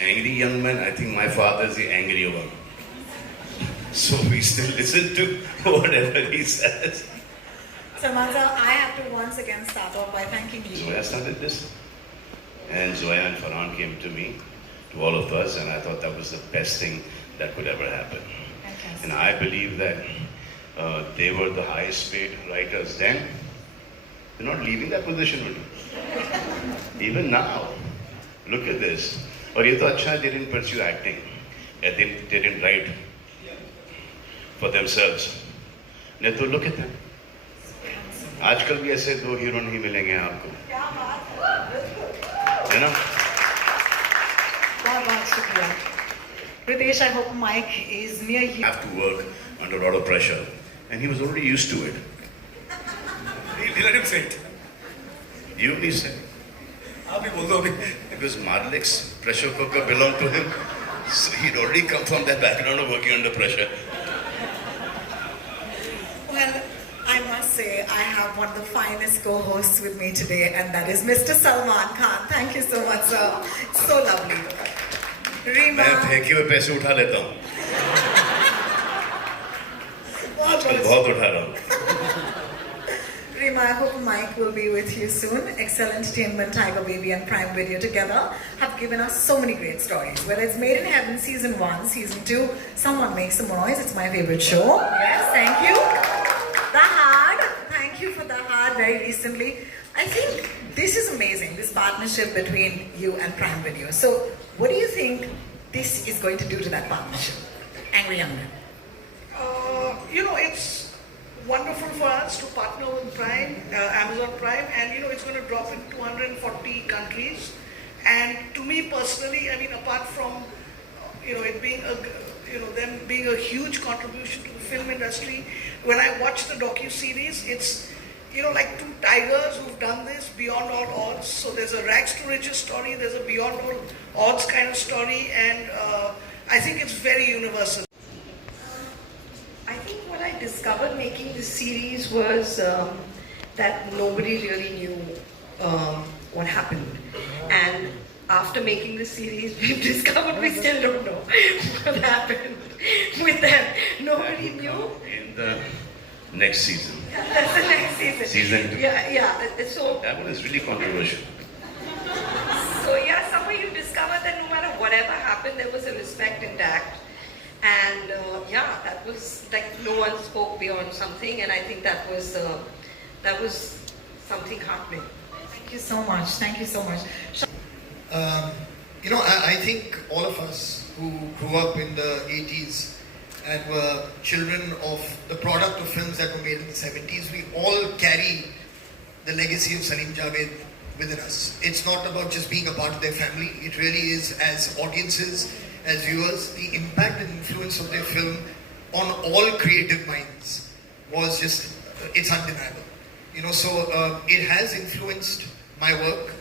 Angry young man, I think my father is the angrier one. So we still listen to whatever he says. Salman sir, I have to once again start off by thanking you. Zoya started this. And Zoya and Farhan came to me, to all of us, and I thought that was the best thing that could ever happen. Fantastic. And I believe that they were the highest paid writers then. They're not leaving that position only. Even now, look at this. Or ye to acha, they didn't pursue acting. And they didn't write for themselves. नहीं तो look at them. आजकल भी ऐसे दो hero नहीं मिलेंगे आपको, है ना? बहुत शुक्रिया. Ritesh, I hope Mike is near you. Have to work under a lot of pressure, and he was already used to it. He let him say it. You only say. आप ही बोल दो अभी. Because Marlik's pressure cooker belonged to him, so he'd already come from that background of working under pressure. Well, I must say, I have one of the finest co-hosts with me today, and that is Mr. Salman Khan. Thank you so much, sir. So lovely. Reema. मैं फेंके हुए पैसे उठा लेता हूँ. आजकल बहुत उठा रहा हूँ. Reema, I hope Mike will be with you soon. Excel Entertainment, Tiger Baby and Prime Video together have given us so many great stories. Whether it's Made in Heaven Season 1, Season 2, Someone Makes Some Noise, it's my favorite show. Yes, thank you. The Hard, thank you for The Hard very recently. I think this is amazing, this partnership between you and Prime Video. So, what do you think this is going to do to that partnership? Angry Young Man. It's wonderful for us to partner with Prime, Amazon Prime, and it's going to drop in 240 countries. And to me personally, I mean, apart from it being them being a huge contribution to the film industry, when I watch the docu-series, it's like two tigers who've done this beyond all odds. So there's a rags to riches story, there's a beyond all odds kind of story, and I think it's very universal. I think what I discovered making this series was that nobody really knew what happened. And after making the series, we've discovered we still don't know what happened with them. Nobody knew. In the next season. That's the next season. Season 2. Yeah. So, That one is really controversial. somewhere you discovered that no matter whatever happened, there was a respect intact. And that was like no one spoke beyond something, and I think that was something heartening. Thank you so much. Thank you so much. I think all of us who grew up in the 80s and were children of the product of films that were made in the 70s, we all carry the legacy of Salim Javed within us. It's not about just being a part of their family. It really is, as audiences, as viewers, the impact and influence of their film on all creative minds was just, it's undeniable. So it has influenced my work.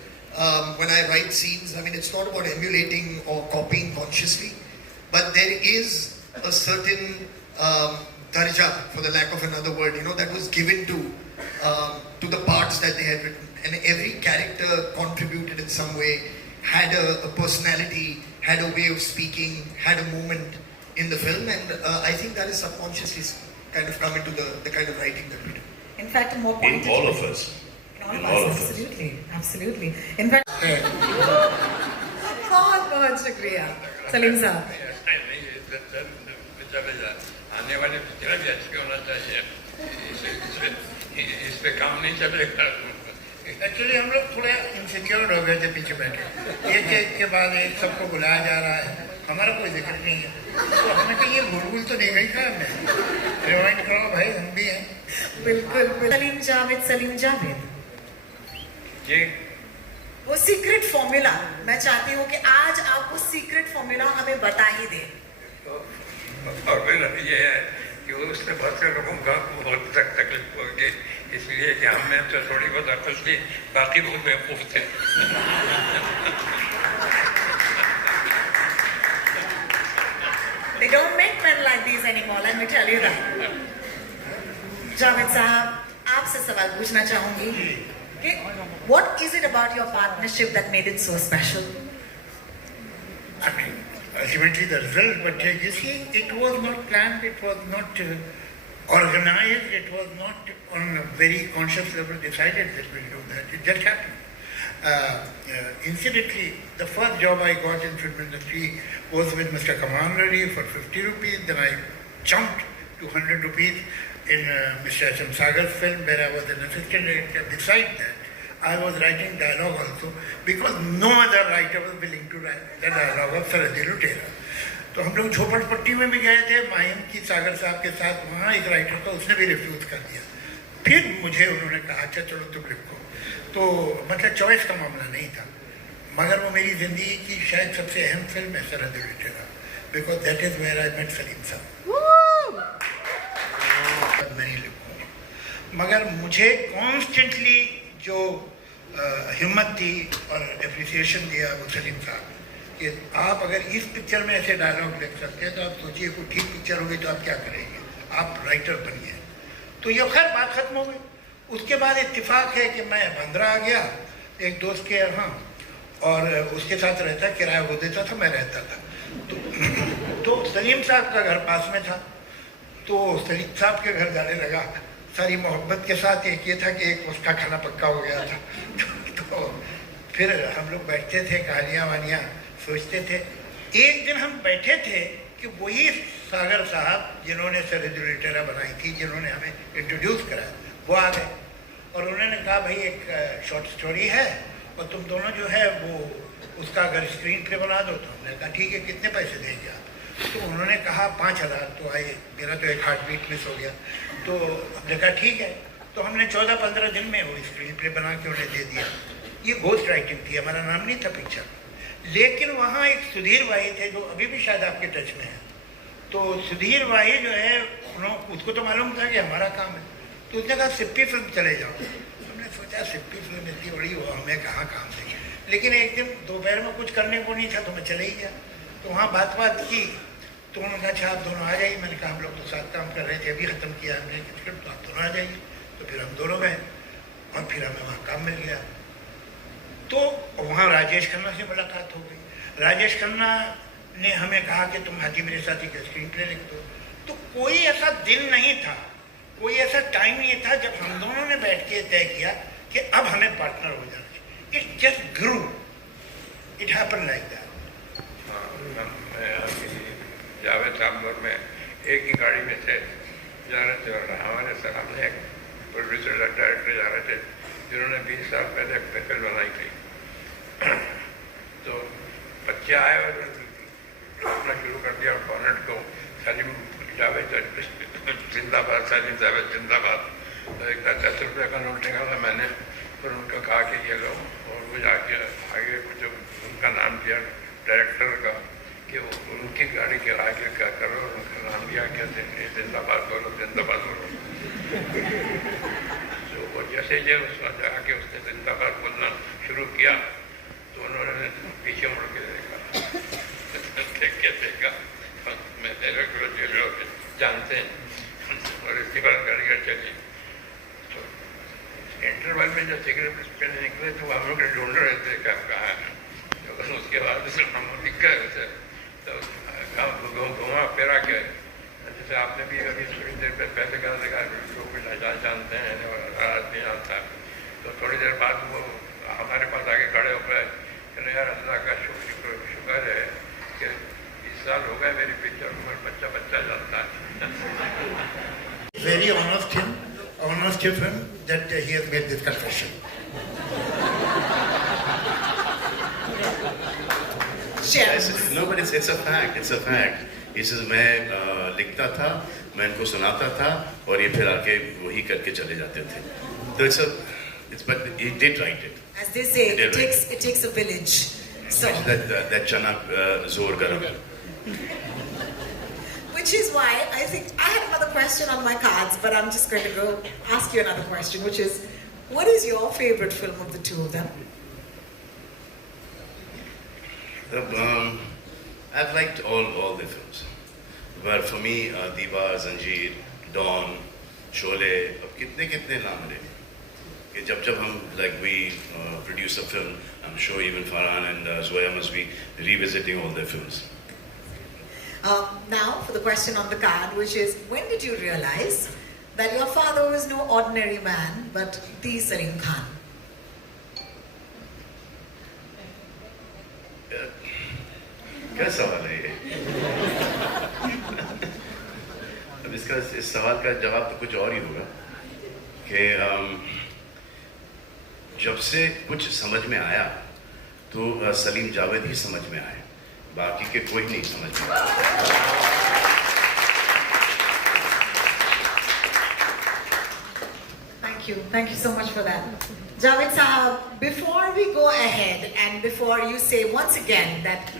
When I write scenes, I mean, it's not about emulating or copying consciously, but there is a certain darja, for the lack of another word, that was given to the parts that they had written. And every character contributed in some way, had a personality, had a way of speaking, had a moment in the film, and I think that is subconsciously kind of come into the kind of writing that we do. In fact, more pointed. In all of us. In all of us, absolutely. In fact, बहुत शुक्रिया सलीम साहब. आने वाले picture भी अच्छी होना चाहिए. इस पे काम नहीं चलेगा. एक्चुअली हम लोग थोड़ा इनसिक्योर हो गए थे पीछे बैठे. एक के बाद एक सबको बुलाया जा रहा है. हमारा कोई जिक्र नहीं है. तो हमने कहा ये बुलबुल तो नहीं गई था हमने. रिवाइंड करो भाई, हम भी हैं. बिल्कुल. सलीम जावेद. ये वो सीक्रेट फॉर्मूला मैं चाहती हूँ कि आज आप वो सीक्रेट फॉर्मूला हमें बता ही दें. और ये है कि उससे बहुत से लोगों का बहुत तकलीफ होगी, इसलिए कि हमें तो थोड़ी बहुत अकल थी, बाकी बहुत बेवकूफ थे. They don't make men like these anymore, let me tell you that. Javed साहब, आपसे सवाल पूछना चाहूंगी कि what is it about your partnership that made it so special? ultimately the result. But you see, it was not planned, it was not organized, it was not on a very conscious level decided that we'll do that. It just happened. Incidentally, the first job I got in film industry was with Mr. Kamal Reddy for 50 rupees. Then I jumped to 100 rupees in Mr. H.M. Sagar's film, where I was an assistant editor. Besides that, I was writing dialogue also, because no other writer was willing to write the dialogue of Saradi Lutera. तो हम लोग झोपड़पट्टी में भी गए थे माहिम की सागर साहब के साथ, वहाँ एक राइटर था, उसने भी रिफ्यूज कर दिया. फिर मुझे उन्होंने कहा अच्छा चलो तुम लिखो. तो मतलब चॉइस का मामला नहीं था, मगर वो मेरी ज़िंदगी की शायद सबसे अहम फिल्म है Sarhad Lutera, because that is where I met Salim साहब. मैं नहीं लिखूँगा, मगर मुझे कॉन्स्टेंटली जो हिम्मत थी और एप्रिसिएशन दिया वो सलीम साहब कि आप अगर इस पिक्चर में ऐसे डायलॉग लिख सकते हैं तो आप सोचिए कोई ठीक पिक्चर होगी तो आप क्या करेंगे, आप राइटर बनिए. तो ये खैर बात खत्म हो गई. उसके बाद इत्तेफाक है कि मैं बांद्रा आ गया एक दोस्त के यहाँ, और उसके साथ रहता, किराया वो देता था, मैं रहता था. तो सलीम साहब का घर पास में था, तो सलीम साहब के घर जाने लगा सारी मोहब्बत के साथ. एक ये था कि एक उसका खाना पक्का हो गया था. तो फिर हम लोग बैठते थे, कहानियाँ वानियाँ सोचते थे. एक दिन हम बैठे थे कि वही सागर साहब जिन्होंने सरहद लुटेरा बनाई थी, जिन्होंने हमें इंट्रोड्यूस कराया, वो आ गए और उन्होंने कहा भाई एक शॉर्ट स्टोरी है और तुम दोनों जो है वो उसका अगर स्क्रीन पे बना दो. तो हमने कहा ठीक है, कितने पैसे देंगे आप? तो उन्होंने कहा 5,000. तो आए, मेरा तो एक हार्ट बीट मिस हो गया. तो हमने कहा ठीक है. तो हमने 14-15 दिन में वो स्क्रीन पे बना के उन्हें दे दिया. ये घोस्ट राइटिंग थी, हमारा नाम नहीं था पिक्चर. लेकिन वहाँ एक सुधीर भाई थे जो अभी भी शायद आपके टच में है. तो सुधीर भाई जो है उसको तो मालूम था कि हमारा काम है, तो उसने कहा सिप्पी फिल्म चले जाओ. हमने सोचा सिप्पी फिल्म इतनी बड़ी हो, हमें कहाँ काम देंगे. लेकिन एक दिन दोपहर में कुछ करने को नहीं था तो मैं चले ही गया. तो वहाँ बात की तो उन्होंने कहा अच्छा आप दोनों आ जाइए. मैंने कहा हम लोग तो साथ काम कर रहे थे, अभी ख़त्म किया हमने स्क्रिप्ट, तो आप दोनों आ जाइए. तो फिर हम दोनों गए और फिर हमें वहाँ काम मिल गया. तो वहाँ राजेश खन्ना से मुलाकात हो गई. राजेश खन्ना ने हमें कहा कि तुम हाजी मेरे साथी का स्क्रीन प्ले लिख दो. तो कोई ऐसा दिन नहीं था, कोई ऐसा टाइम नहीं था जब हम दोनों ने बैठ के तय किया कि अब हमें पार्टनर हो जाना चाहिए. It just grew, it happen like that. Javed साहब में एक ही गाड़ी में थे, जा रहे थे, और हमारे सामने एक प्रोड्यूसर डायरेक्टर जा रहे थे जिन्होंने 20 साल पहले फिल्म बनाई थी. तो बच्चे आए और रोकना शुरू कर दिया बॉनेट को, सलीम जावेद जिंदाबाद, सलीम जावेद जिंदाबाद. तो एक 10 रुपये का नोट निकाला मैंने, फिर उनको कहा कि ये लो, और वो जाके आगे जो उनका नाम दिया डायरेक्टर का कि वो उनकी गाड़ी के आगे क्या करो, उनका नाम दिया क्या जिंदाबाद बोलो, जिंदाबाद बोलो. तो वो जैसे ये उसका जाके उसने जिंदाबाद बोलना शुरू किया तो उन्होंने पीछे मुड़ के देखा. देखा मैं मेरे लोग जानते हैं, और इसी बार गाड़ी चली. तो इंटरवल में जब सिगरेट पीने निकले तो हम लोग ढूंढ रहे थे कहाँ है. तो उसके बाद हम दिख गए उसे, तो घुमा फिरा के जैसे आपने भी अभी थोड़ी देर पहले कहा देखा लोग भी जानते हैं और आदमी जानता है. तो थोड़ी देर बाद वो हमारे पास आके खड़े हो गए कि यार अल्लाह का शुक्र है कि इस साल हो गए मेरी पिक्चर में बच्चा जानता है. Very honest of him that he has made this confession. No, but it's a fact. It's a fact. इस मैं लिखता था, मैं इनको सुनाता था और ये फिर आके वही करके चले जाते थे. तो but he did write it. As they say, it takes a village. So that Chanak Zor Garam. which is why I think I had another question on my cards, but I'm just going to go ask you another question, which is, what is your favorite film of the two of them? I've liked all the films, but for me, Diva, Zanjeer, Dawn, Sholay, अब कितने नाम ले कि जब हम we produce a film, I'm sure even Farhan and Zoya must be revisiting all their films. Now for the question on the card, which is, when did you realize that your father was no ordinary man, but the Salim Khan? क्या सवाल है ये? अब इस सवाल का जवाब तो कुछ और ही होगा कि जब से कुछ समझ में आया तो सलीम जावेद ही समझ में आए, बाकी के कोई नहीं समझ में आया। Thank you so much for that. Javed Sahab, before we go ahead and before you say once again that,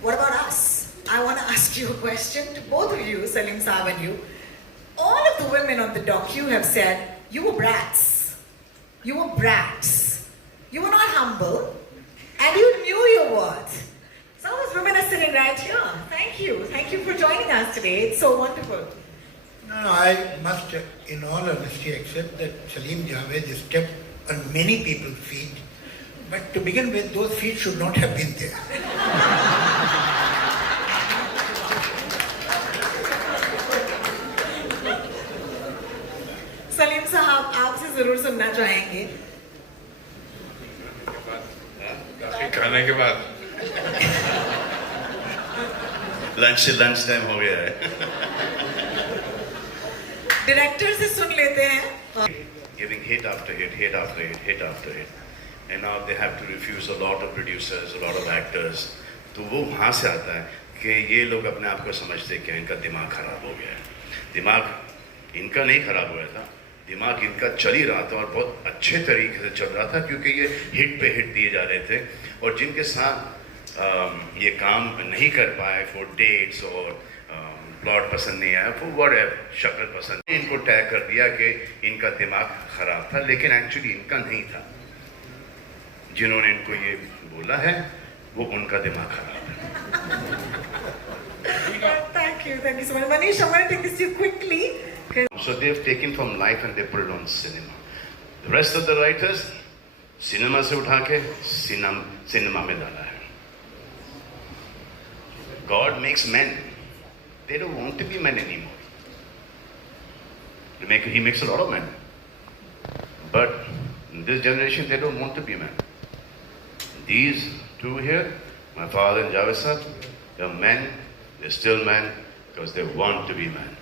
what about us? I want to ask you a question to both of you, Salim Sahab and you. All of the women on the docu have said, you were brats. You were brats. You were not humble and you knew your worth. Some of those women are sitting right here. Thank you. Thank you for joining us today. It's so wonderful. No, I must, in all honesty, accept that Salim Javed has stepped on many people's feet. But to begin with, those feet should not have been there. Salim साहब आपसे जरूर सुनना चाहेंगे। खाने के बाद lunch time हो गया है। डायरेक्टर से सुन लेते हैं। Giving hit after hit, and now they have to refuse a lot of producers, a lot of actors. तो वो वहाँ से आता है कि ये लोग अपने आप को समझते हैं कि इनका दिमाग खराब हो गया है। दिमाग इनका नहीं खराब हुआ था, दिमाग इनका चल ही रहा था और बहुत अच्छे तरीके से चल रहा था, क्योंकि ये हिट पे हिट दिए जा रहे थे और जिनके साथ ये काम नहीं कर पाए फॉर डेट्स और प्लॉट पसंद नहीं आया, वो व्हाटएवर शक्ल पसंद, इनको टैग कर दिया कि इनका दिमाग खराब था, लेकिन एक्चुअली इनका नहीं था। जिन्होंने इनको ये बोला है वो उनका दिमाग खराब है। Thank you so much. Manish, I'm going to take this to you quickly. So they've taken from life and they put it on cinema. The rest of the writers, cinema से उठा के cinema में डाला है। God makes men. They don't want to be men anymore. He makes a lot of men. But in this generation, they don't want to be men. These two here, my father and Javed Sahab, they're men, they're still men because they want to be men.